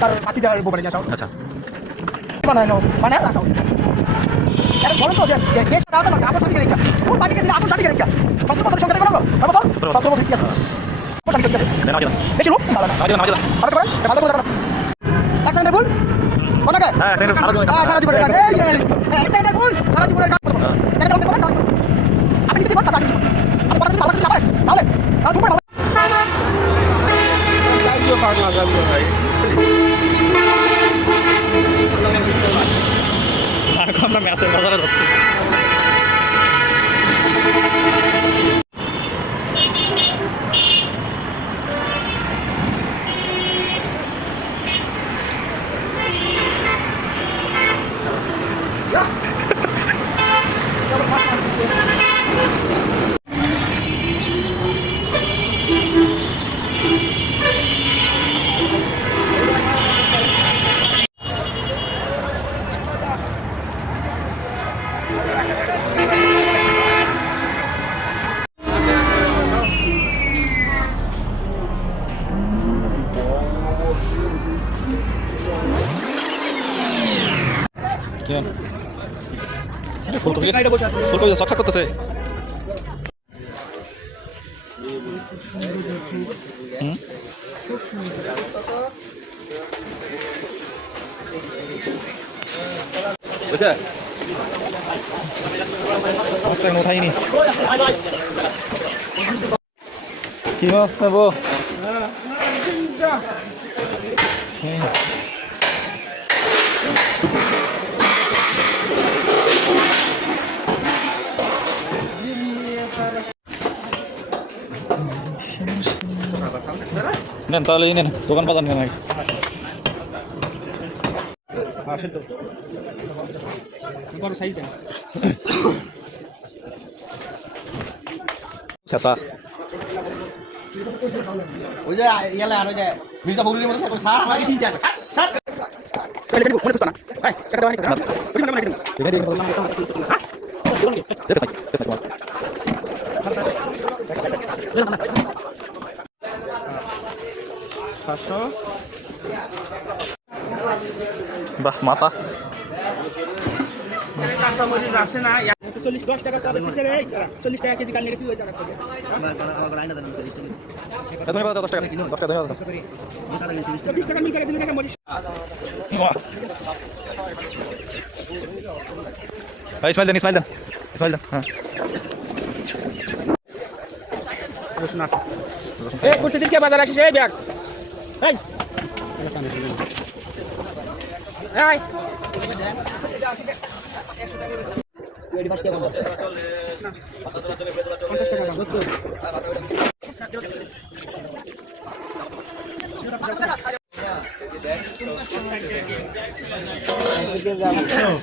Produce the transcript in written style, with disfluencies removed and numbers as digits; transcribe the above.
তার ভাতিজার বউ বাড়ি আসা। আচ্ছা মানে রাখা হয়েছে। এখন বলেন তো যে দেশ দাও না আপনার সাথে রেখা কোন বাড়িতে গেলে আপনার সাথে রেখা সবচেয়ে বড় সংখ্যা দেখো না বাবা তো সবচেয়ে বড় কি আছে বেশি লোক ভালো না ভালো করেন ভালো করে রাখো এক সেকেন্ড ভুল কোনকে হ্যাঁ সারা জীবনের কাজ এই এক সেকেন্ড ভুল সারা জীবনের কাজ করব এটা করতে পারেন আপনি যদি বলতে পারেন আপনি বলেন আমার কাছে যাবেন তাহলে তাহলে তুমি যাইও পাগলা যাইও ভাই আমরা ম্যাচের বাজারে যাচ্ছি। ফুলকপি সকসাক করতেছে। অবস্থা কোনো উঠাইনি কি মাছ নেবো নেন তাহলে নেন দোকান পাতান কেন শেষা ওই যে ইয়ালে আর ওই যে মির্জা বগুড়ির মতো সাইকেল সার আমাকে তিন চার সার চলে দেব মনে তো না ভাই টাকা দাও না ওই মানে না দেখে দেখে বললাম বাহ মাথা আছে না 40 টাকা চাল আছে রে 40 টাকা কেজি কাল নিয়েছি ওই জায়গা থেকে আমার আইনা দেন 40 টাকা তুমি বাদ 10 টাকা 10 টাকা ধরে 20 টাকা মিল করে দিন টাকা মরিস ইসমাইল দেন হ্যাঁ রসুন আছে এই প্রতিদিন কে বাজার আসিস এই ব্যাগ এই এই এডি বাস কে দাম 50 টাকা দাম হ্যাঁ